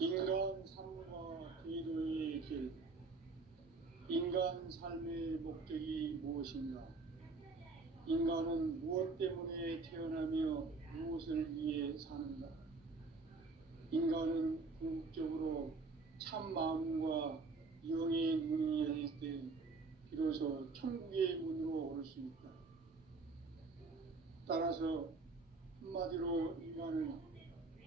인간 삶과 계도의 길, 인간 삶의 목적이 무엇인가? 인간은 무엇 때문에 태어나며 무엇을 위해 사는가? 인간은 궁극적으로 참 마음과 영의 문이 열릴 때 비로소 천국의 문으로 올 수 있다. 따라서 한마디로 인간은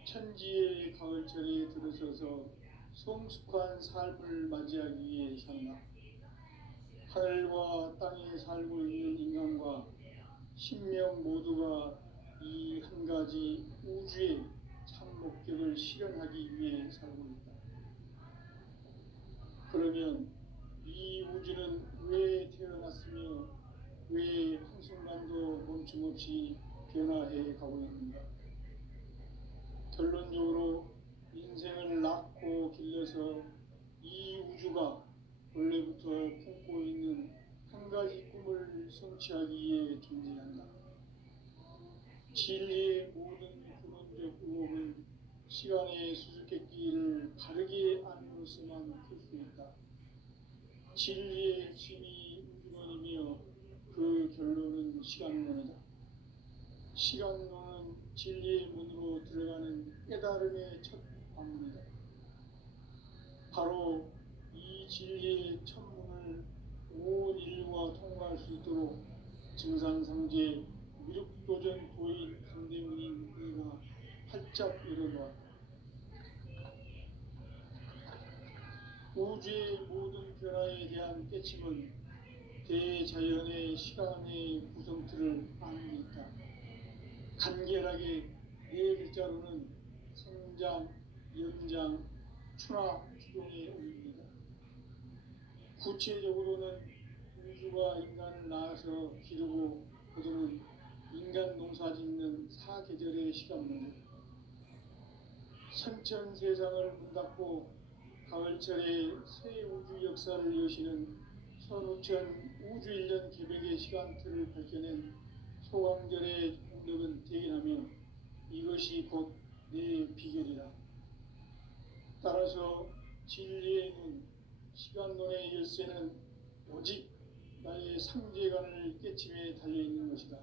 천지의 가을철에 들어서서 성숙한 삶을 맞이하기 위해 산다. 하늘과 땅에 살고 있는 인간과 신명 모두가 이 한 가지 우주의 참 목적을 실현하기 위해 살고 있다. 그러면 이 우주는 왜 태어났으며 왜 한순간도 멈춤없이 변화해 가고 있는가? 결론적으로 인생을 낳고 길러서 이 우주가 원래부터 품고 있는 한 가지 꿈을 성취하기 위해 존재한다. 진리의 모든 근원적 의혹은 시간의 수수께끼를 바르게 안으로서만 풀 수 있다. 진리의 핵심이 우주론이며 그 결론은 시간론이다. 시간론은 진리의 문으로 들어가는 깨달음의 첫 방문이다. 바로 이 진리의 첫 문을 온 인류가 통과할 수 있도록 증산상제 미륵도전 도인 강대문인 그가 활짝 열어놓았다. 우주의 모든 변화에 대한 깨침은 대자연의 시간의 구성틀을 아는 데 있다. 간결하게 네 글자로는 생장, 연장, 추나 추동에 올립니다. 구체적으로는 우주가 인간을 낳아서 기르고 거두는 인간 농사 짓는 사계절의 시간문제, 선천 세상을 문 닫고 가을철에 새 우주 역사를 여시는 선우천 우주 1년 개백의 시간틀을 밝혀낸 소강절의 공덕은 대견하며 이것이 곧 내 비결이다. 따라서 진리의 눈, 시간론의 열쇠는 오직 나의 상제관을 깨침에 달려있는 것이다.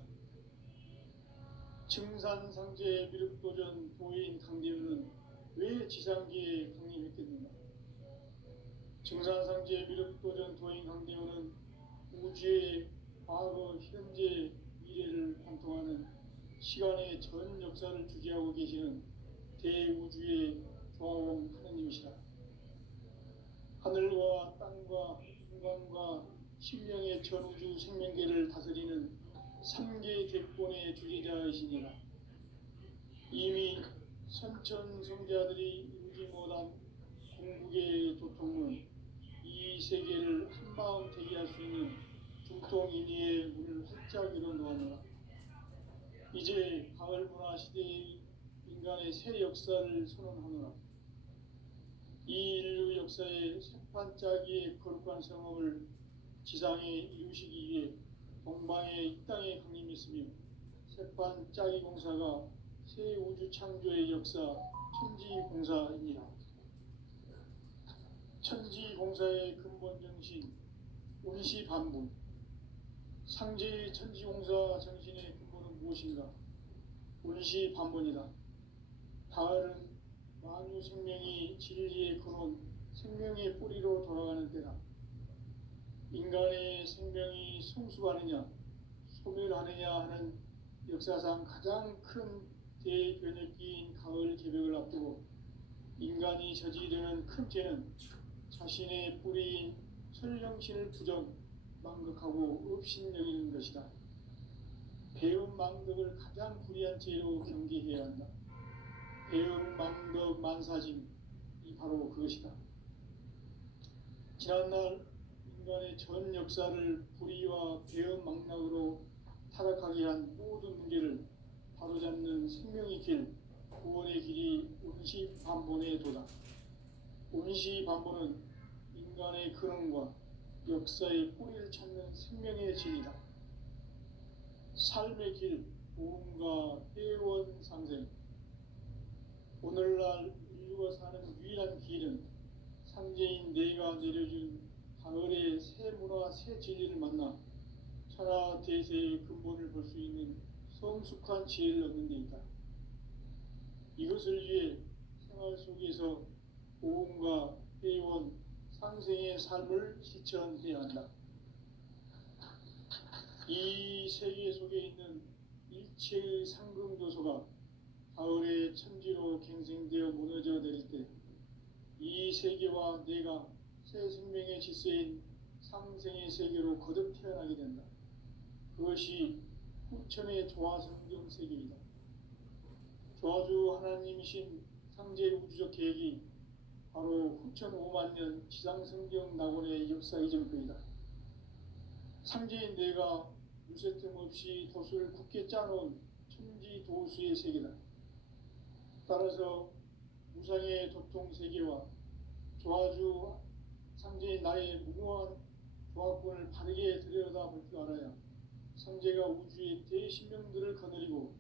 증산상제 미륵도전 도인 강대우는 왜 지상계에 강림했겠는가? 증산상제 미륵도전 도인 강대우는 우주의 과거, 현재, 미래를 관통하는 시간의 전 역사를 주재하고 계시는 대우주의 조화원 하느님이시다. 하늘과 땅과 인간과 신명의 전우주 생명계를 다스리는 3계 대권의 주제자이시니라. 이미 선천성자들이 이루지 못한 궁극의 도통은 이 세계를 한마음 되게 할 수 있는 중통인의의 문을 활짝 열어놓았노라. 이제 가을 문화 시대의 인간의 새 역사를 선언하노라. 이 인류 역사의 새판짜기의 거룩한 성업을 지상에 이루시기 위해 동방의 이 땅에 강림했으며 새판짜기 공사가 새 우주 창조의 역사 천지공사이니라. 천지공사의 근본 정신 운시반분, 상제의 천지공사 정신의 근본은 무엇인가? 운시반분이다. 가을은 만유 생명이 진리의 근원, 생명의 뿌리로 돌아가는 때다. 인간의 생명이 성숙하느냐, 소멸하느냐 하는 역사상 가장 큰 대변혁기인 가을 개벽을 앞두고 인간이 저지르는 큰 죄는 자신의 뿌리인 설령신을 부정, 망극하고 업신여기는 것이다. 배움 망덕을 가장 불의한 죄로 경계해야 한다. 배움 망덕 만사짐이 바로 그것이다. 지난날 인간의 전 역사를 불의와 배움 망락으로 타락하게 한 모든 문제를 바로잡는 생명의 길, 구원의 길이 운시반본의 도다. 운시반본은 인간의 근원과 역사의 뿌리를 찾는 생명의 진이다. 삶의 길, 보험과 회원상생. 오늘날 인류가 사는 유일한 내가 내려준 가을의 새 문화 새 진리를 만나 천하 대세의 근본을 볼 수 있는 성숙한 지혜를 얻는 데 있다. 이것을 위해 생활 속에서 고음과 회원, 상생의 삶을 실천해야 한다. 이 세계 속에 있는 일체의 상금도서가 가을의 천지로 갱생되어 무너져 내릴 때 이 세계와 내가 새 생명의 질서인 상생의 세계로 거듭 태어나게 된다. 그것이 후천의 조화성경 세계이다. 조화주 하나님이신 상제 우주적 계획이 바로 후천 5만 년 지상성경 낙원의 역사 이전표이다. 상제인 내가 유세 틈 없이 도수를 굳게 짜놓은 천지 도수의 세계다. 따라서 무상의 도통 세계와 조화주 상제인 나의 무궁한 조화권을 바르게 들여다볼 줄 알아야 상제가 우주의 대신명들을 거느리고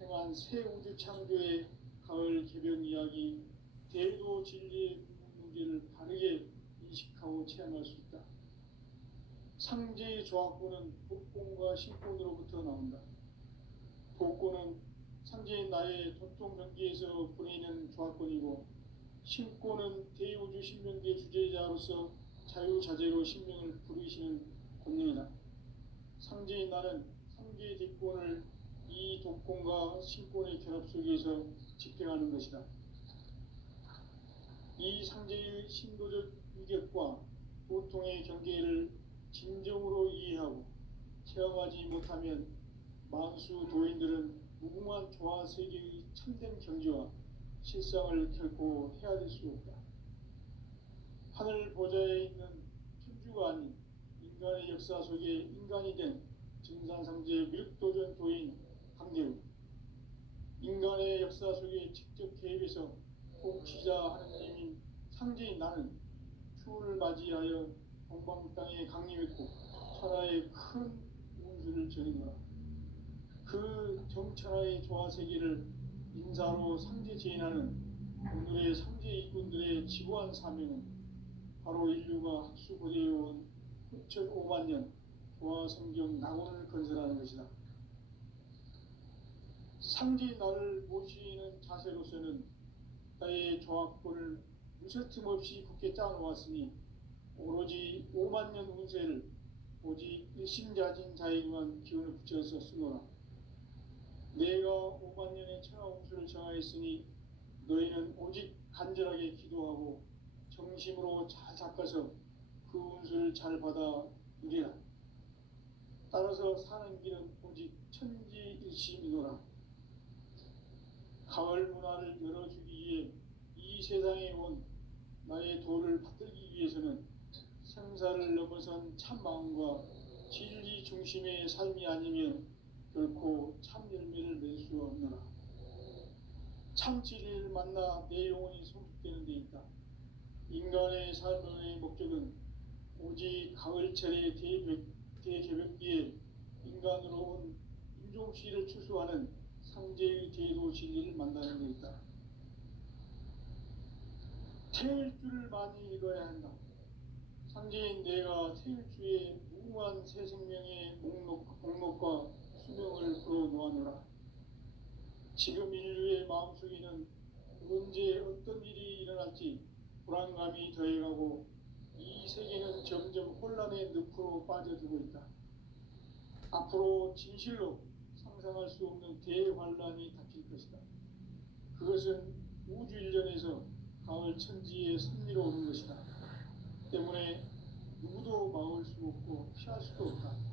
행한 새 우주 창조의 가을 개변 이야기, 대도 진리의 문제를 바르게 인식하고 체험할 수 있다. 상제의 조화권은 복권과 신권으로부터 나온다. 복권은 상제인 나의 도통 경기에서 보내는 조화권이고, 신권은 대우주 신명계 주제자로서 자유자재로 신명을 부르시는 권능이다. 상제인 나는 상제의 뒷권을 이 독권과 신권의 결합 속에서 집행하는 것이다. 이 상제의 신도적 위격과 보통의 경계를 진정으로 이해하고 체험하지 못하면 만수 도인들은 무궁한 조화 세계의 참된 경지와 실상을 결코 헤아릴 수 없다. 하늘 보좌에 있는 천주가 아닌 인간의 역사 속에 인간이 된 증산상제 밀도전 도인 강대우, 인간의 역사 속에 직접 개입해서 통치자 하느님인 상제인 나는 추운을 맞이하여 동방 땅에 강림했고 천하의 큰 운수를 전이노라. 그 정천하의 조화 세계를 인사로 상제 제인하는 오늘의 상제 일꾼들의 지구한 사명은 바로 인류가 학수고대해온 후천 5만 년 조화 성경 낙원을 건설하는 것이다. 상제인 나를 모시는 자세로서는 나의 조화권을 무쇠틈 없이 굳게 짜놓았으니 오로지 5만 년 운세를 오직 일심자진 자에게만 기운을 붙여서 쓰노라. 내가 5만 년의 천하 운수를 정하였으니 너희는 오직 간절하게 기도하고 정심으로 잘 닦아서 그 운수를 잘 받아 누리라. 따라서 사는 길은 오직 천지일심이노라. 가을 문화를 열어주기 위해 이 세상에 온 나의 도를 받들기 위해서는 생사를 넘어선 참마음과 진리 중심의 삶이 아니면 결코 참 열매를 맺을 수 없노라. 참 진리를 만나 내 영혼이 성숙되는 데 있다. 인간의 삶의 목적은 오직 가을철의 대개벽기에 인간으로 온 인종시를 추수하는 상제의 대도 진리를 만나는 데 있다. 태일주를 많이 읽어야 한다. 상제인 내가 태일주의 무궁한 새 생명의 목록과 수명을 풀어놓아노라. 지금 인류의 마음속에는 언제 어떤 일이 일어날지 불안감이 더해가고 이 세계는 점점 혼란의 늪으로 빠져들고 있다. 앞으로 진실로 상상할 수 없는 대환란이 닥칠 것이다. 그것은 우주 일련에서 가을 천지의 섭리로 오는 것이다. 때문에 누구도 막을 수 없고 피할 수도 없다.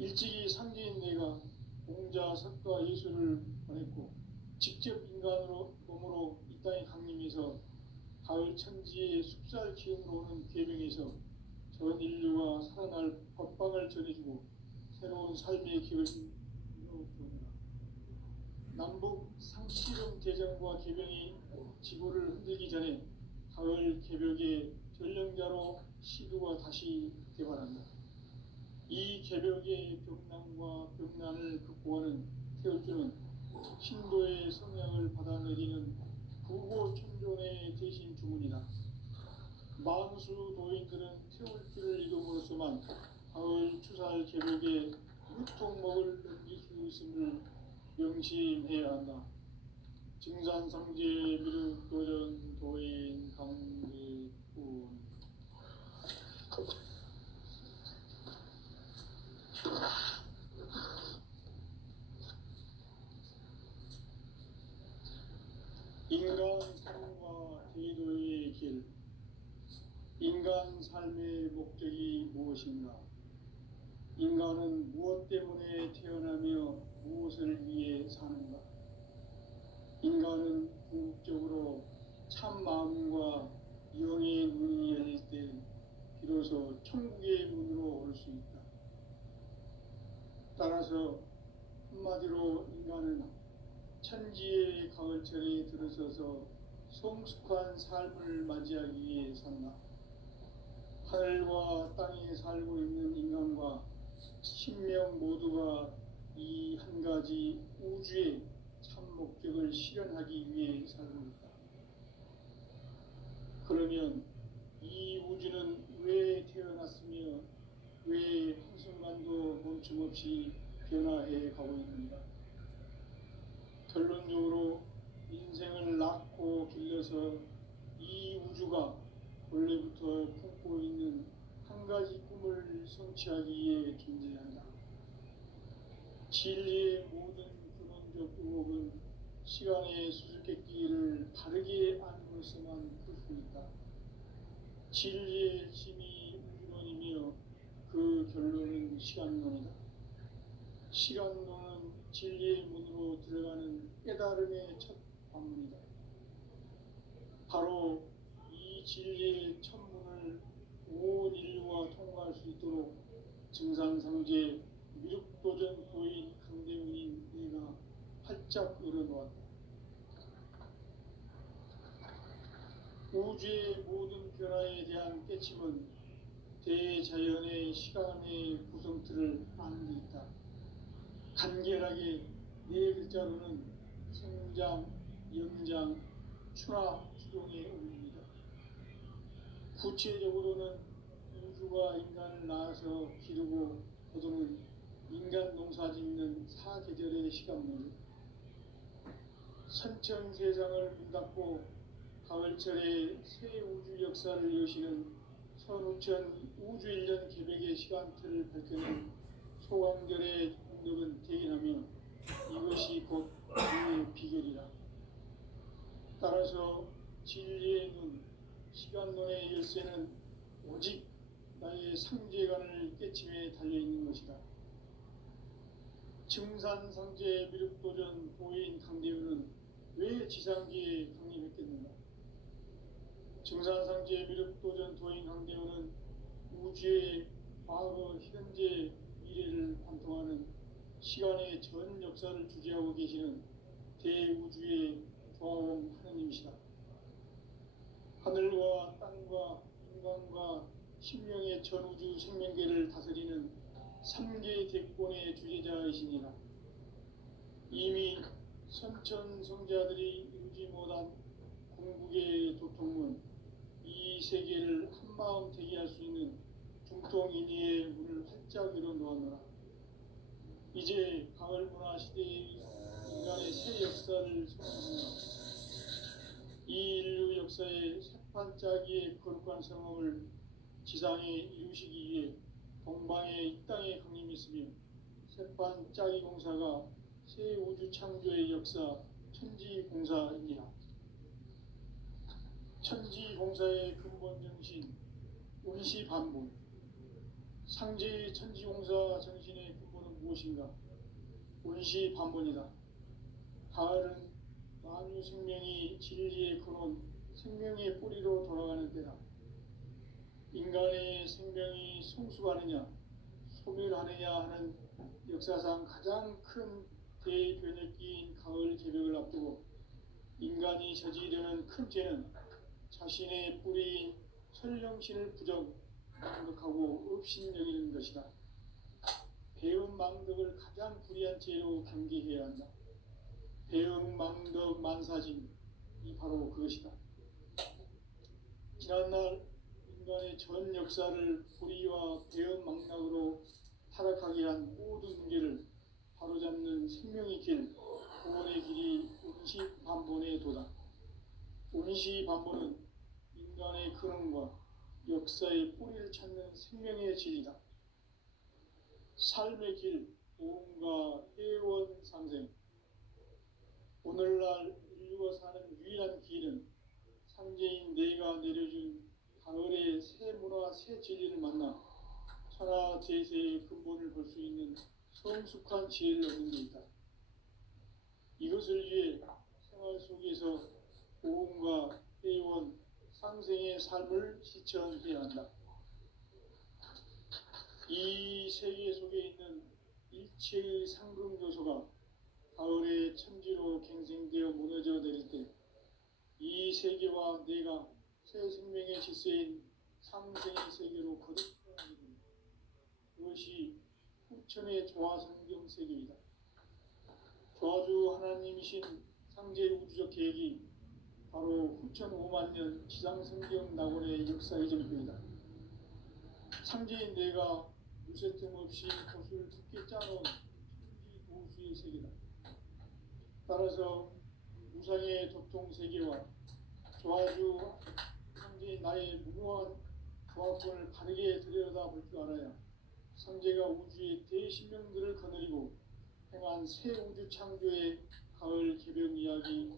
일찍이 상제인 내가 공자, 석가, 예수를 보냈고 직접 인간으로 몸으로 이 땅에 강림해서 가을 천지의 숲살 기운으로 오는 계명에서 전 인류가 살아날 법방을 전해주고 새로운 삶의 길을 열어주노라. 남북 상씨름 대전과 개병이 지구를 흔들기 전에 가을 개벽의 전령자로 시두가 다시 개발한다. 이 개벽의 병난과 병난을 극복하는 태울주는 신도의 성향을 받아내리는 부고 천존의 대신 주문이다. 만수 도인들은 태울 줄을 이름으로서만 가을 추살 계곡에 유통목을 넘길 수 있음을 명심해야 한다. 증산상제 미륵도전 도인 강대군. 인간 삶과 대도의 길. 인간 삶의 목적이 무엇인가? 인간은 무엇 때문에 태어나며 무엇을 위해 사는가? 인간은 궁극적으로 참 마음과 영의 문이 열릴 때 비로소 천국의 문으로 올 수 있다. 따라서 한마디로 인간은 천지의 가을철에 들어서서 성숙한 삶을 맞이하기 위해 산다. 하늘과 땅에 살고 있는 인간과 신명 모두가 이 한 가지 우주의 참 목적을 실현하기 위해 살고 있다. 그러면 이 우주는 왜 태어났으며 왜 한순간도 멈춤없이 변화해 가고 있는가? 결론적으로 인생을 낳고 길러서 이 우주가 원래부터 품고 있는 한 가지 꿈을 성취하기 위해 존재한다. 진리의 모든 근원적 의혹은 시간의 수수께끼를 바르게 안으로서만 풀 수 있다. 진리의 핵심이 우주론이며 그 결론은 시간론이다. 시간론은 진리의 문으로 들어가는 깨달음의 첫 방문이다. 바로 이 진리의 첫 문을 온 인류가 통과할 수 있도록 증산상제 미륵도전 도인 강대훈인 내가 활짝 열어놓았다. 우주의 모든 변화에 대한 깨침은 대자연의 시간의 구성틀을 아는 데 있다. 간결하게 네 글자로는 성장, 영장, 추나 추동의 의미입니다. 구체적으로는 우주가 인간을 낳아서 기르고 거두는 인간 농사 짓는 사계절의 시간문이다. 선천 세상을 문 닫고 가을철에 새 우주 역사를 여시는 선우천 우주 1년 계백의 시간틀을 밝혀낸 소강절의 공덕은 대인하며 이것이 곧 그의 비결이라. 따라서 진리의 눈, 시간론의 열쇠는 오직 나의 상제관을 깨침에 달려있는 것이다. 증산상제 미륵도전 도인 강대훈은 왜 지상기에 강림했겠는가? 증산상제 미륵도전 도인 강대훈은 우주의 과거, 현재, 미래를 관통하는 시간의 전 역사를 주재하고 계시는 대우주의 조화원 하느님이시다. 하늘과 땅과 인간과 신명의 전우주 생명계를 다스리는 3개 대권의 주제자이시니라. 이미 선천성자들이 이루지 못한 궁극의 도통문, 이 세계를 한마음 되게 할 수 있는 중통인의의 문을 활짝 열어놓았노라. 이제 가을 문화 시대의 인간의 새 역사를 선언합니다. 이 인류 역사의 새판짜기의 거룩한 성험을 지상에 이루시기 위해 동방의 이 땅에 강림했으며 새판짜기 공사가 새 우주 창조의 역사 천지공사입니다. 천지공사의 근본 정신 원시반본. 상제의 천지공사 정신의 근본은 무엇인가? 원시반본이다. 가을은 만유 생명이 진리의 근원, 생명의 뿌리로 돌아가는 때다. 인간의 생명이 성숙하느냐, 소멸하느냐 하는 역사상 가장 큰 대변혁기인 가을 개벽을 앞두고 인간이 저지르는 큰 죄는 자신의 뿌리인 설령신을 망덕하고 업신여기는 것이다. 배움 망덕을 가장 불의한 죄로 경계해야 한다. 배움 망덕 만사진, 이 바로 그것이다. 지난날 전 역사를 불의와 배은망락으로 타락하게 한 모든 문제를 바로잡는 생명의 길, 구원의 길이 운시반본에 도다. 운시반본은 인간의 근원과 역사의 뿌리를 찾는 생명의 진리다. 삶의 길, 보험과 회원 상생. 오늘날 인류가 사는 유일한 길은 상제인 내가 내려준 가을의 새 문화, 새 진리를 만나 천하 제세의 근본을 볼 수 있는 성숙한 지혜를 얻는 데 있다. 이것을 위해 생활 속에서 보험과 회원, 상생의 삶을 실천해야 한다. 이 세계 속에 있는 일체의 상금교소가 가을의 천지로 갱생되어 무너져 내릴 때 이 세계와 내가 새 생명의 질서인 상생의 세계로 거듭나게 됩니다. 그것이 후천의 조화성경 세계이다. 조화주 하나님이신 상제 우주적 계획이 바로 후천 5만 년 지상성경 낙원의 역사의 전표이다. 상제인 내가 무쇠 틈 없이 것을 굳게 짜놓은 천지 도수의 세계다. 따라서 무상의 도통 세계와 조화주 상제인 나의 무모한 조화권을 바르게 들여다볼 줄 알아야 상제가 우주의 대신명들을 거느리고 행한 새 우주 창조의 가을 개벽 이야기,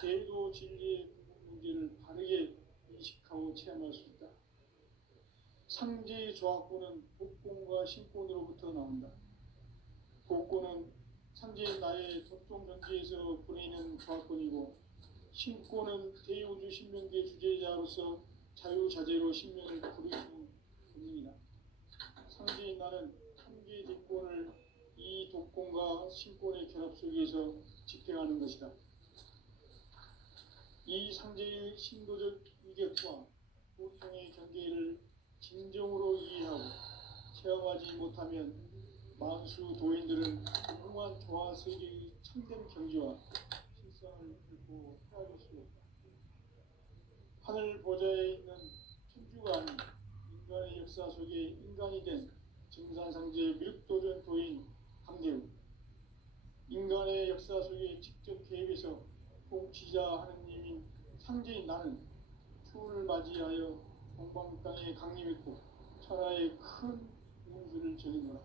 제도 진리의 문제를 바르게 인식하고 체험할 수 있다. 상제의 조화권은 복권과 신권으로부터 나온다. 복권은 상제의 나의 도통 전지에서 보내는 조화권이고, 신권은 대우주 신명계 주제자로서 자유자재로 신명을 부르시는 본능이다. 상제인 나는 참계의 대권을 이 독권과 신권의 결합 속에서 집행하는 것이다. 이 상제의 신도적 위격과 보통의 경계를 진정으로 이해하고 체험하지 못하면 만수 도인들은 무궁한 조화 세계의 참된 경지와 실상을 결코 헤아릴 수 없다. 하늘 보좌에 있는 천주가 아닌 인간의 역사 속에 인간이 된 증산상제 밀도전 도인 강대우, 인간의 역사 속에 직접 개입해서 통치자 하느님인 상제인 나는 추운을 맞이하여 동방 땅에 강림했고 천하의 큰 운수를 전했노라.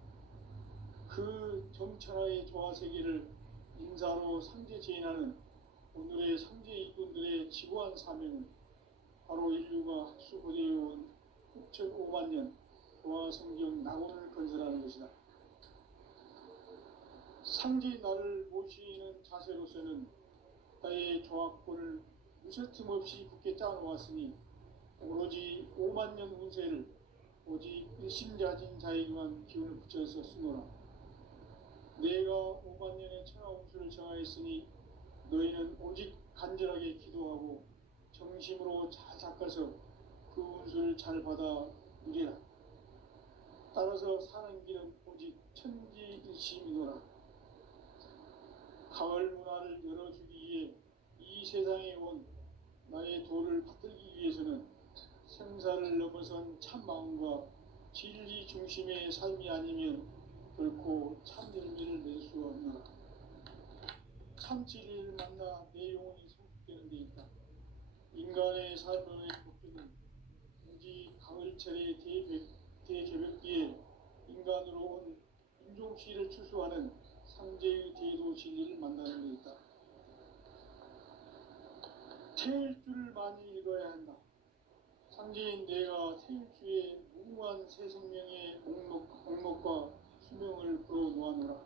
그 정천하의 조화 세계를 인사로 상제 제인하는 오늘의 상제 일꾼들의 지고한 사명은 바로 인류가 학수고대해온 후천 5만 년 조화 성경 낙원을 건설하는 것이다. 상제인 나를 모시는 자세로서는 나의 조화권을 무쇠틈 없이 굳게 짜놓았으니 오로지 5만 년 운세를 오직 일심자진 자에게만 기운을 붙여서 쓰노라. 내가 5만 년의 천하 운수를 정하였으니 너희는 오직 간절하게 기도하고 정심으로 잘 닦아서 그 운수를 잘 받아 누리라. 따라서 사는 길은 오직 천지일심이노라. 가을 문화를 열어주기 위해 이 세상에 온 나의 도를 받들기 위해서는 생사를 넘어선 참 마음과 진리 중심의 삶이 아니면 결코 참 열매를 맺을 수 없노라. 참 진리를 만나 내 영혼이 성숙되는 데 있다. 인간의 삶의 목적은 오직 가을철의 대개벽기에 인간으로 온 인종시를 추수하는 상제의 대도 진리를 만나는 데 있다. 태일주를 많이 읽어야 한다. 상제인 내가 태일주의 무궁한 새 생명의 목록과 수명을 풀어놓아노라.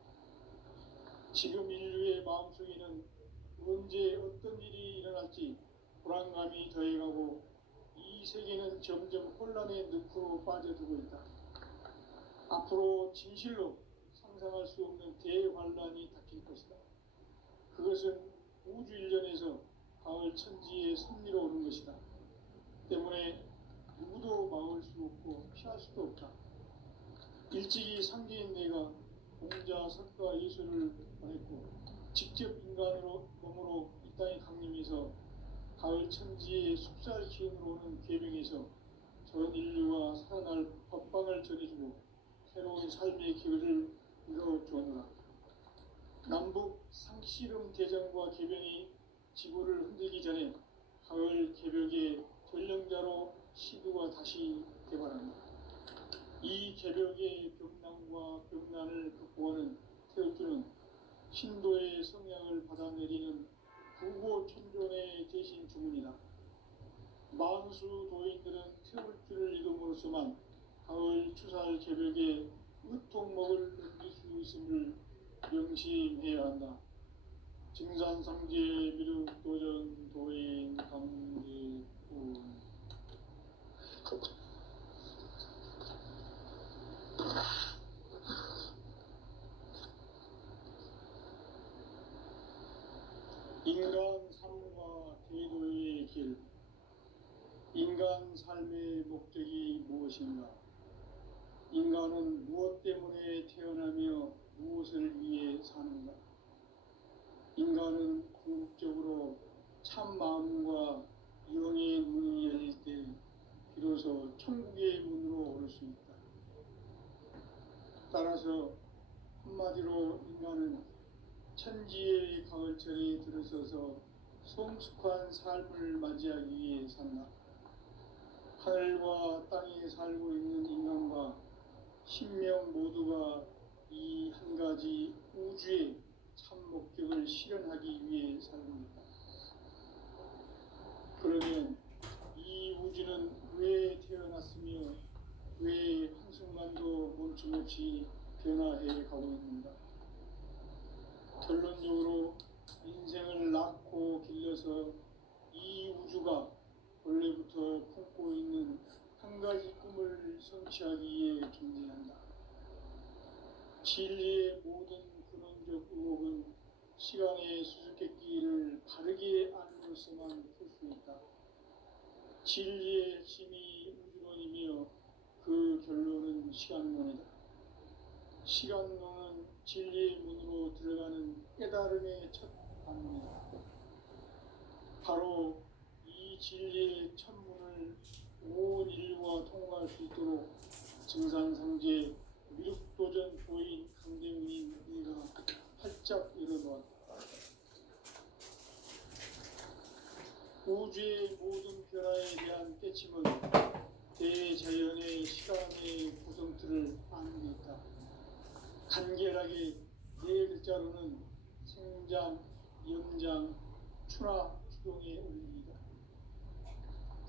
지금 인류의 마음속에는 언제 어떤 일이 일어날지 불안감이 더해가고 이 세계는 점점 혼란의 늪으로 빠져들고 있다. 앞으로 진실로 상상할 수 없는 대환란이 닥칠 것이다. 그것은 우주 일전에서 가을 천지의 섭리로 오는 것이다. 때문에 누구도 막을 수 없고 피할 수도 없다. 일찍이 상제인 내가 공자, 석가, 예수를 보냈고 직접 인간으로 몸으로 이 땅에 강림해서 가을 천지의 숲살 기운으로 오는 계명에서 전 인류가 살아날 법방을 전해주고 새로운 삶의 기회를 열어주었노라. 남북 상씨름 대전과 개병이 지구를 흔들기 전에 가을 개벽의 전령자로 시두가 다시 개발한다. 이 개벽의 벽난과 벽난을 극복하는 태극주는 신도의 성향을 받아내리는 부고천존의 대신 주문이다. 만수 도인들은 태극주를 이름으로서만 가을 추살 개벽의 으통목을 넘길 수 있음을 명심해야 한다. 증산상제 미륵도전 도인 강제군 인간 삶과 대도의 길. 인간 삶의 목적이 무엇인가? 인간은 무엇 때문에 태어나며 무엇을 위해 사는가? 인간은 궁극적으로 참 마음과 영의 문이 열릴 때 비로소 천국의 문으로 오를 수 있다. 따라서 한마디로 인간은 천지의 가을철에 들어서서 성숙한 삶을 맞이하기 위해 산다. 하늘과 땅에 살고 있는 인간과 신명 모두가 이 한 가지 우주의 참 목적을 실현하기 위해 살고 있다. 그러면 이 우주는 왜 태어났으며 왜 한순간도 멈춤없이 변화해 가고 있는가? 결론적으로 인생을 낳고 길러서 이 우주가 원래부터 품고 있는 한 가지 꿈을 성취하기 위해 존재한다. 진리의 모든 근원적 의혹은 시간의 수수께끼를 바르게 알므로서만 풀 수 있다. 진리의 핵심이 우주론이며 그 결론은 시간론이다. 시간론은 진리의 문으로 들어가는 깨달음의 첫 관문이다. 바로 이 진리의 첫 문을 온 인류가 통과할 수 있도록 증산상제 미륵도전 도인 강대훈이 우리가 활짝 열어놓았다. 우주의 모든 변화에 대한 깨침은 대자연의 시간의 구성틀을 아는 데 있다. 간결하게 네 글자로는 생장, 연장, 추나 추동의 원리이다.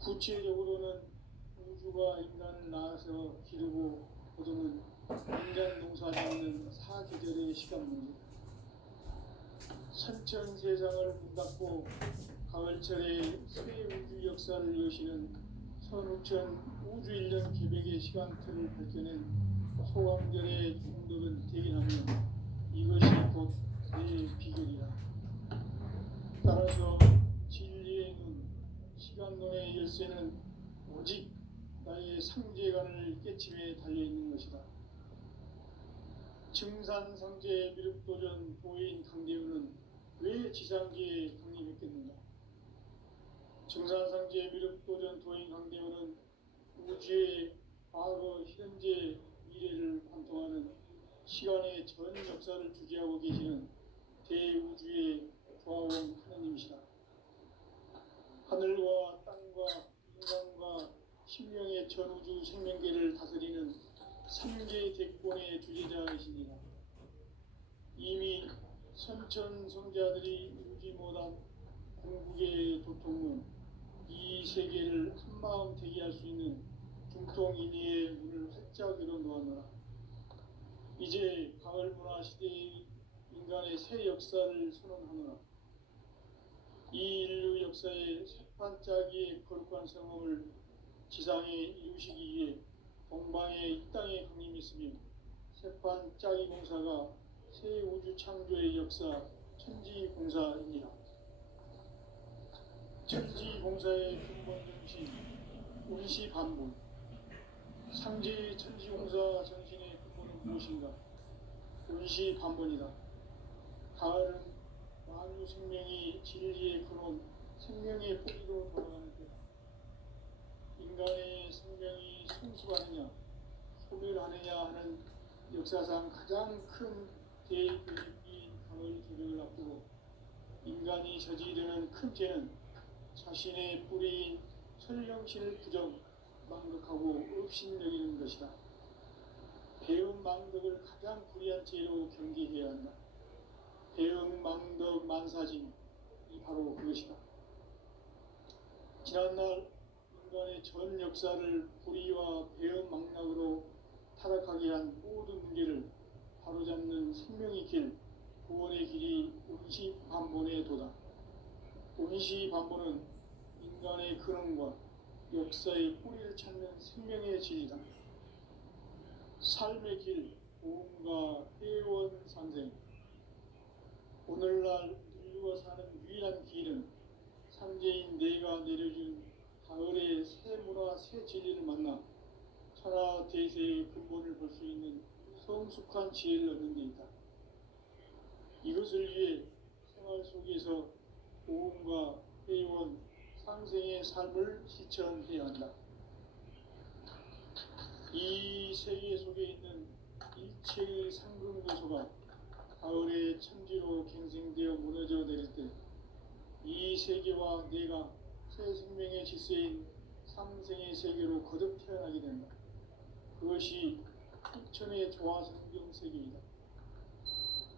구체적으로는 우주가 인간을 낳아서 기르고 거두는 인간 농사짓는 사계절의 시간 문제. 선천 세상을 문 닫고 가을철에 새 우주 역사를 여시는 선우천 우주 1년 개벽의 시간틀을 밝혀낸 소강절의 중독은 대긴하며 이것이 곧 내 비결이다. 따라서 진리의 눈, 시간론의 열쇠는 오직 나의 상제관을 깨침에 달려있는 것이다. 증산상제 미륵도전 도인 강대훈은 왜 지상계에 강림했겠는가? 증산상제 미륵도전 도인 강대훈은 우주의 과거, 현재, 미래를 관통하는 시간의 전 역사를 주재하고 계시는 대우주의 조화원 하느님이시다. 하늘과 땅과 인간과 신명의 전우주 생명계를 다스리는 3개 대권의 주제자이십니다. 이미 선천성자들이 이루지 못한 궁극의 도통은 이 세계를 한마음 되게 할 수 있는 중통인의의 문을 활짝 열어놓았노라. 이제 가을 문화 시대의 인간의 새 역사를 선언하노라. 이 인류 역사의 새판짜기의 거룩한 성험을 지상에 이루시기 위해 동방의 이 땅에 강림했으며 새판짜기 공사가 새 우주 창조의 역사 천지공사입니다. 천지공사의 근본 정신 운시반문. 상제 천지공사 정신의 근본은 무엇인가? 운시반문이다. 가을은 만유 생명이 진리의 근원, 생명의 뿌리로 돌아가는 때다. 인간의 생명이 소멸하느냐 하는 역사상 가장 큰 대변혁기인 가을 개벽을 앞두고 인간이 저지르는 큰 죄는 자신의 뿌리인 설령신을 부정, 망극하고 업신여기는 것이다. 배은 망덕을 가장 불의한 죄로 경계해야 한다. 배은 망덕 만사진이 바로 그것이다. 지난날 인간의 전 역사를 불의와 배은 망락으로 타락하게 한 모든 문제를 바로잡는 생명의 길, 구원의 길이 운시반본의 도다. 운시반본은 인간의 근원과 역사의 뿌리를 찾는 생명의 진리다. 삶의 길, 보험과 회원 상생. 오늘날 인류가 사는 유일한 길은 상제인 내가 내려준 가을의 새 문화, 새 진리를 만나 천하 대세의 근본을 볼 수 있는 성숙한 지혜를 얻는 데 있다. 이것을 위해 생활 속에서 보험과 회원, 상생의 삶을 실천해야 한다. 이 세계 속에 있는 일체의 상급 요소가 가을의 천지로 갱생되어 무너져 내릴 때 이 세계와 내가 새 생명의 질서인 상생의 세계로 거듭 태어나게 된다. 그것이 후천의 조화성경 세계이다.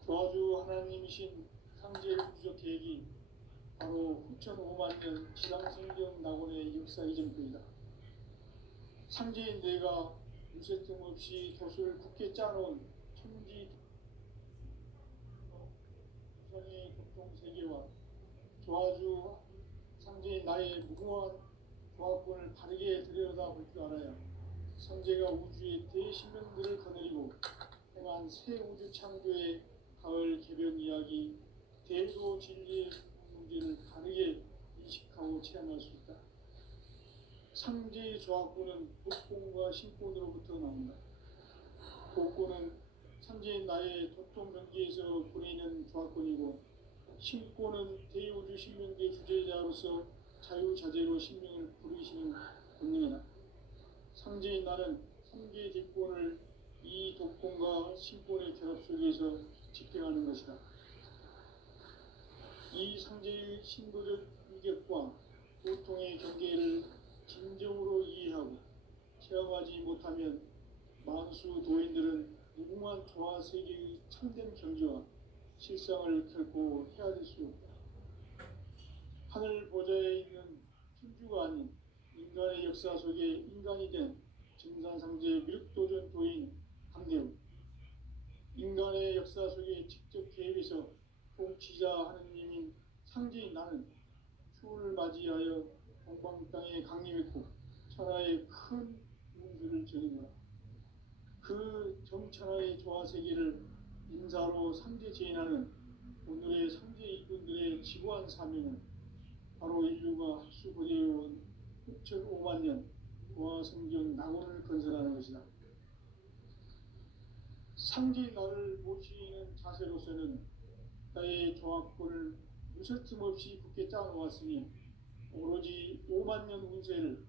조화주 하나님이신 상제 우주적 계획이 바로 후천 5만 년 지상성경 낙원의 역사 이전표이다. 상제인 내가 무쇠뜸 없이 도수를 굳게 짜놓은 천지 우선의 교통 세계와 조화주 상제인 나의 무궁한 조화권을 바르게 들여다볼 줄 알아야 성제가 우주의 대신명들을 거느리고 행한 새 우주 창조의 가을 개변 이야기, 대도 진리의 문제를 바르게 인식하고 체험할 수 있다. 상제의 조화권은 복권과 신권으로부터 나온다. 복권은 상제인 나의 도통 경계에서 보내는 조화권이고, 신권은 대우주 신명계 주제자로서 자유자재로 신명을 부르시는 권능이다. 상제인 나는 상계 뒷권을 이 독권과 신권의 결합 속에서 집행하는 것이다. 이 상제의 신도적 위격과 고통의 경계를 진정으로 이해하고 체험하지 못하면 만수 도인들은 무궁한 조화 세계의 참된 경지와 실상을 결코 헤아릴 수 없다. 하늘 보좌에 있는 천주가 아닌 인간의 역사 속에 인간이 된 증산상제 미륵도전 도인 강대우, 인간의 역사 속에 직접 개입해서 통치자 하느님인 상제인 나는 추운을 맞이하여 동방 땅에 강림했고 천하의 큰 운수를 전이노라. 그 정천하의 조화세계를 인사로 상제 제인하는 오늘의 상제 일꾼들의 지구한 사명은 바로 인류가 합수고대해온 6,5만 년 조화성경 낙원을 건설하는 것이다. 상제 나를 모시는 자세로서는 나의 조화권을 무설틈 없이 굳게 짜놓았으니 오로지 5만 년 운세를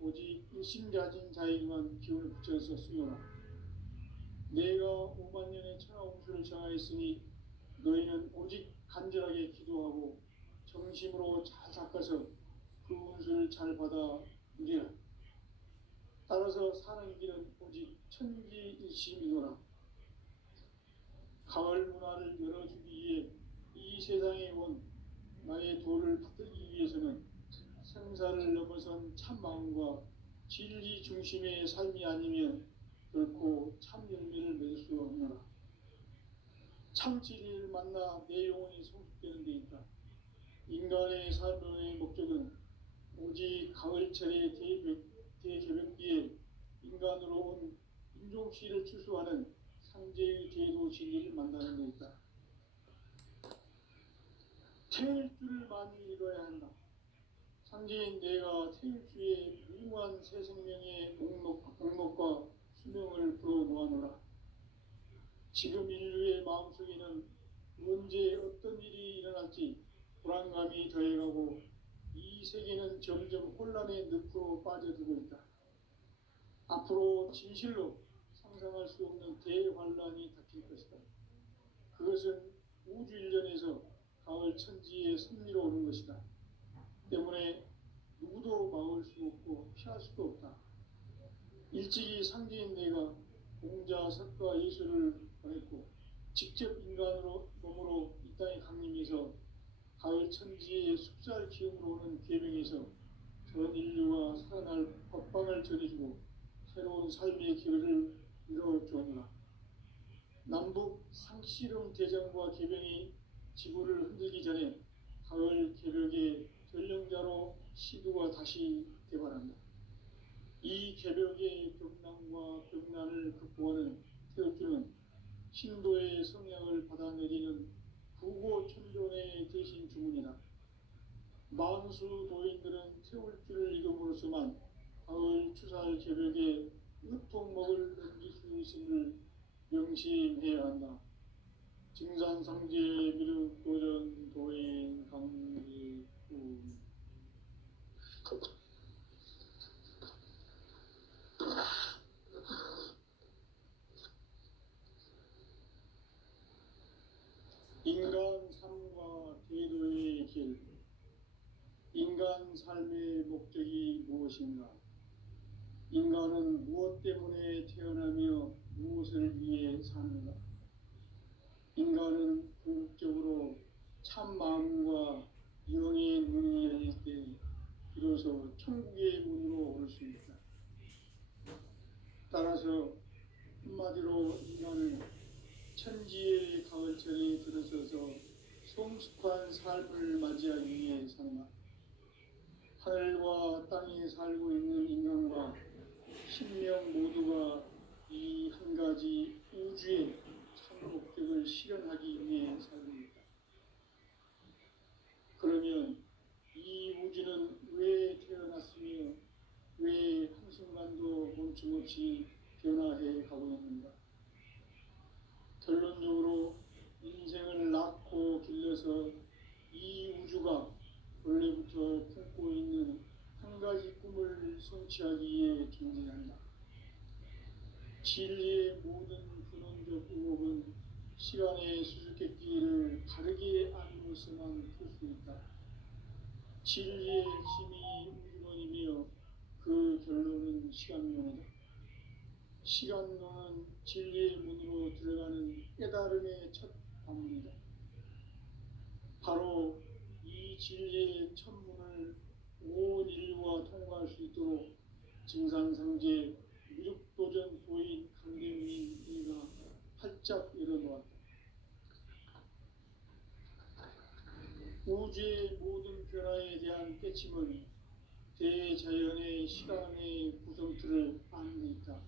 오직 일심가진 자에게만 기운을 붙여서 수여라. 내가 5만 년의 천하 운수를 정하였으니 너희는 오직 간절하게 기도하고 정심으로 잘 닦아서 그 운수를 잘 받아 누리라. 따라서 사는 길은 오직 천지일심이노라. 가을 문화를 열어주기 위해 이 세상에 온 나의 도를 붙들기 위해서는 생사를 넘어선 참 마음과 진리 중심의 삶이 아니면 결코 참 열매를 맺을 수 없노라. 참 진리를 만나 내 영혼이 성숙되는 데 있다. 인간의 삶의 목적은 오직 가을철의 대개벽기에 인간으로 온 인종시를 추수하는 상제의 대도 진리를 만나는 데 있다. 태일주를 많이 읽어야 한다. 상제인 내가 태일주의 무궁한 새 생명의 목록과 수명을 불어놓아노라. 지금 인류의 마음속에는 언제 어떤 일이 일어날지 불안감이 더해가고 이 세계는 점점 혼란의 늪으로 빠져들고 있다. 앞으로 진실로 상상할 수 없는 대환란이 닥칠 것이다. 그것은 우주 일련에서 가을 천지의 섭리로 오는 것이다. 때문에 누구도 막을 수 없고 피할 수도 없다. 일찍이 상제인 내가 공자, 석가, 예수를 보냈고 직접 인간으로 몸으로 이 땅에 강림해서 가을 천지의 숲살 기운으로 오는 계명에서 전 인류가 살아날 법방을 전해주고 새로운 삶의 길을 이뤄주었노라. 남북 상씨름 대전과 계명이 지구를 흔들기 전에 가을 개벽의 전령자로 시두가 다시 개발한다. 이 개벽의 벽난과 벽난을 극복하는 태극기는 신도의 성향을 받아내리는 부고천존의 대신 주문이다. 만수 도인들은 태울 줄을 이름으로서만 가을 추살 개벽에 으통먹을 넘길 수 있음을 명심해야 한다. 증산상제 미륵 도전 도인 강지구 인간 삶과 대도의 길. 인간 삶의 목적이 무엇인가? 인간은 무엇 때문에 태어나며 무엇을 위해 사는가? 인간은 궁극적으로 참 마음과 영의 문이 열릴 때 비로소 천국의 문으로 오를 수 있다. 따라서 한마디로 인간은 천지의 가을철에 들어서서 성숙한 삶을 맞이하기 위해 산다. 하늘과 땅에 살고 있는 인간과 신명 모두가 이 한 가지 우주의 참 목적을 실현하기 위해 살고 있다. 그러면 이 우주는 왜 태어났으며 왜 한순간도 멈춤없이 변화해 가고 있는가? 결론적으로 인생을 낳고 길러서 이 우주가 원래부터 품고 있는 한 가지 꿈을 성취하기 위해 존재한다. 진리의 모든 근원적 의혹은 시간의 수수께끼를 바르게 알고서만 풀 수 있다. 진리의 핵심이 우주론이며 그 결론은 시간론이다. 시간론은 진리의 문으로 들어가는 깨달음의 첫 방문이다. 바로 이 진리의 첫 문을 온 인류가 통과할 수 있도록 증산상제 미륵도전 도인 강대민이 이가 활짝 열어놓았다. 우주의 모든 변화에 대한 깨침은 대자연의 시간의 구성틀을 아는 데 있다.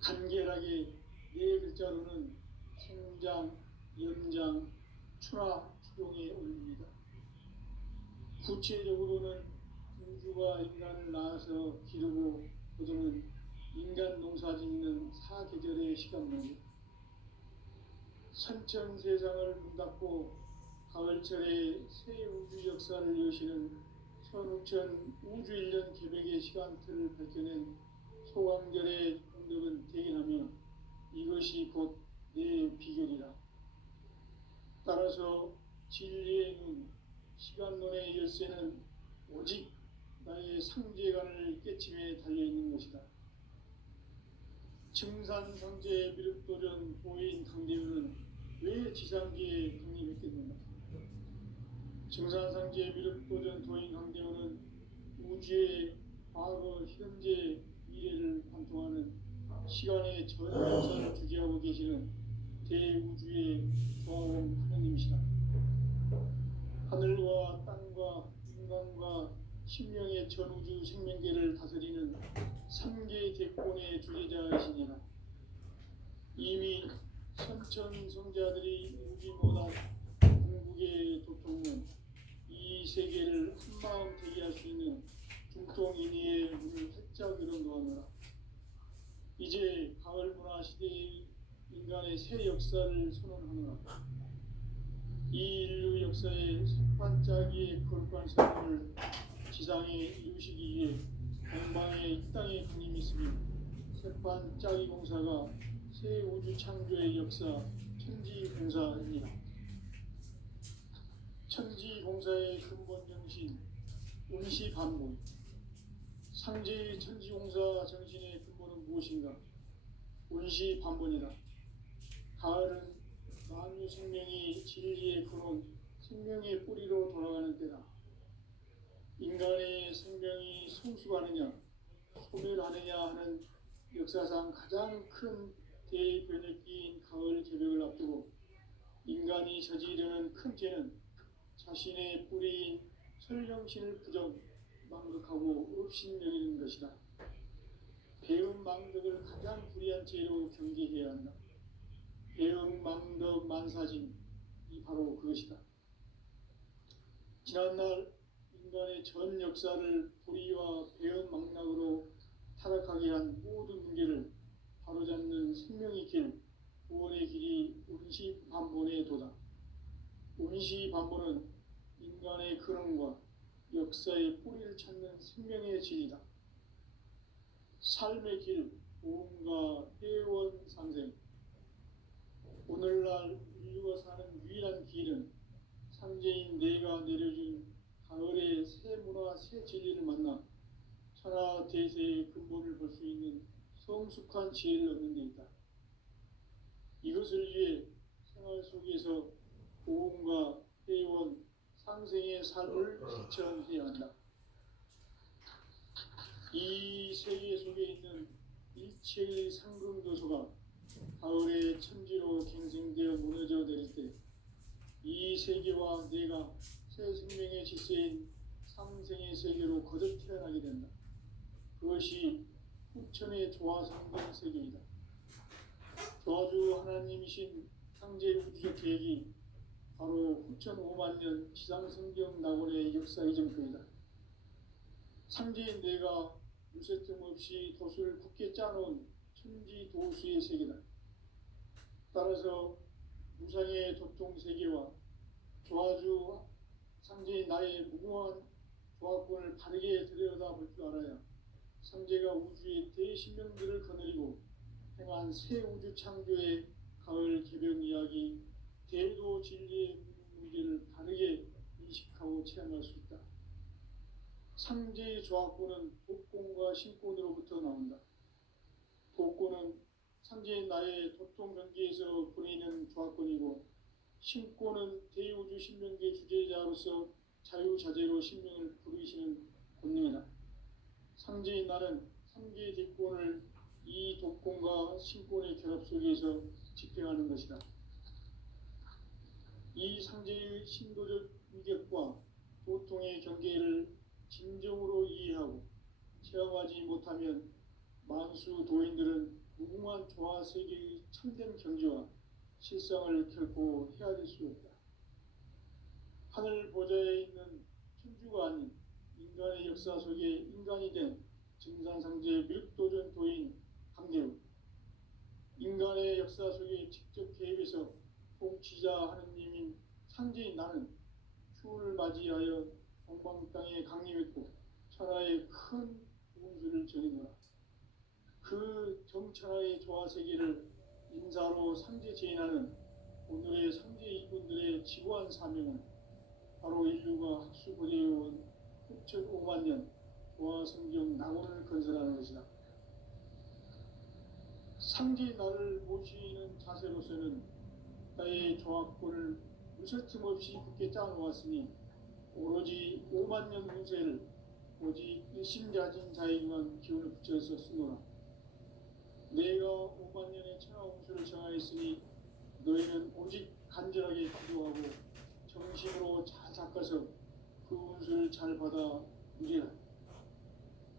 간결하게 네 글자로는 생장, 연장, 추나 추동에 올립니다. 구체적으로는 우주가 인간을 낳아서 기르고 거두는 인간 농사 짓는 사계절의 시간입니다. 선천 세상을 문닫고 가을철에 새 우주 역사를 여시는 천우천 우주 일련 개벽의 시간틀을 밝혀낸 소강절의 공덕은 대견하며 이것이 곧 내 비결이라. 따라서 진리의 눈, 시간론의 열쇠는 오직 나의 상제관을 깨침에 달려있는 것이다. 증산상제 미륵도전 보인 강대우는 왜 지상계에 강림했겠는가? 증산상제 미륵도전 도인 강대우는 우주의 과거, 현재, 미래를 관통하는 시간의 전 역사를 주재하고 계시는 대우주의 조화원 하느님이시다. 하늘과 땅과 인간과 신명의 전우주 생명계를 다스리는 3개 대권의 주제자이시니라. 이미 선천성자들이 우기 못한 궁극의 도통은 이 세계를 한마음 되게 할 수 있는 중통인의의 문을 활짝 열어놓았노라. 이제 가을 문화 시대의 인간의 새 역사를 선언하노라. 이 인류 역사의 석반짜기의 거룩한 선언을 지상에 이루시기 위해 동방의 이 땅에 강림이 있으며 세판 짜기 공사가 새 우주 창조의 역사 천지공사입니다. 천지공사의 근본 정신 운시반복. 상제의 천지공사 정신의 근본은 무엇인가? 운시반복이다. 가을은 만유 생명이 진리의 근원, 생명의 뿌리로 돌아가는 때다. 인간의 생명이 성숙하느냐, 소멸하느냐 하는 역사상 가장 큰 대변혁기인 가을 개벽을 앞두고 인간이 저지르는 큰 죄는 자신의 뿌리인 설령신을 부정, 망극하고 업신여기는 것이다. 배음 망덕을 가장 불의한 죄로 경계해야 한다. 배음 망덕 만사진이 바로 그것이다. 지난날 인간의 전 역사를 불의와 배음 망락으로 타락하게 한 모든 문제를 바로잡는 생명의 길, 구원의 길이 운시반본의 도다. 운시반본은 인간의 근원과 역사의 뿌리를 찾는 생명의 진리다. 삶의 길, 보험과 회원 상생. 오늘날 인류가 사는 유일한 길은 상제인 내가 내려준 가을의 새 문화, 새 진리를 만나 천하 대세의 근본을 볼 수 있는 성숙한 지혜를 얻는 데 있다. 이것을 위해 생활 속에서 보험과 회원, 상생의 삶을 실천해야 한다. 이 세계 속에 있는 일체의 상금도서가 가을의 천지로 갱생되어 무너져 내릴 때 이 세계와 내가 새 생명의 질서인 상생의 세계로 거듭 태어나게 된다. 그것이 후천의 조화성경 세계이다. 조화주 하나님이신 창제 우주적 계획이 바로 후천 5만 년 지상성경 낙원의 역사 이전표이다. 상제인 내가 유세틈 없이 돛을 굳게 짜놓은 천지도수의 세계다. 따라서 무상의 도통 세계와 조화주 상제인 나의 무궁한 조화권을 바르게 들여다볼 줄 알아야 상제가 우주의 대신명들을 거느리고 행한 새 우주 창조의 가을 개벽 이야기, 대도 진리의 문제를 바르게 인식하고 체험할 수 있다. 상제의 조화권은 독권과 신권으로부터 나온다. 독권은 상제인 나의 도통 경계에서 보내는 조화권이고, 신권은 대우주 신명계 주제자로서 자유자재로 신명을 부르시는 권능이다. 상제인 나는 상제의 대권을 이 독권과 신권의 결합 속에서 집행하는 것이다. 이 상제의 신도적 위격과 도통의 경계를 진정으로 이해하고 체험하지 못하면 만수 도인들은 무궁한 조화 세계의 참된 경지와 실상을 결코 헤아릴 수 없다. 하늘 보좌에 있는 천주가 아닌 인간의 역사 속에 인간이 된 증산상제 밀도전 도인 강대우, 인간의 역사 속에 직접 개입해서 통치자 하느님인 상제인 나는 추운을 맞이하여 동방 땅에 강림했고 천하의 큰 운수를 전해노라. 그 정천하의 조화세계를 인사로 상제 제인하는 오늘의 상제 이군들의 지구한 사명은 바로 인류가 학수고대해온 후천 5만 년 조화성경 낙원을 건설하는 것이다. 상제 나를 모시는 자세로서는 나의 조화권을 무설틈 없이 굳게 짜놓았으니 오로지 5만 년 운세를 오직 일심자진 자에게만 기운을 붙여서 쓰노라. 내가 5만 년의 천하 운수를 정하였으니 너희는 오직 간절하게 기도하고 정심으로 잘 닦아서 그 운수를 잘 받아 누리라.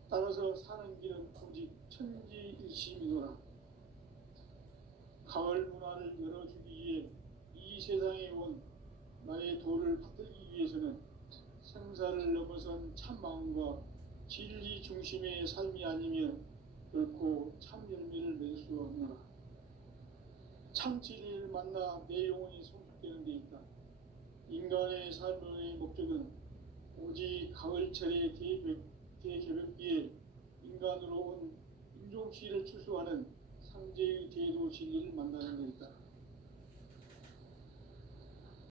따라서 사는 길은 오직 천지일심이노라. 가을 문화를 열어주기 위해 이 세상에 온 나의 도를 받들기 위해서는 생사를 넘어선 참 마음과 진리 중심의 삶이 아니면 결코 참 열매를 맺을 수 없노라. 참 진리를 만나 내 영혼이 성숙되는 데 있다. 인간의 삶의 목적은 오직 가을철의 대개벽기에 인간으로 온 김종시를 추수하는 상제의 대도 진리를 만나는 데있다.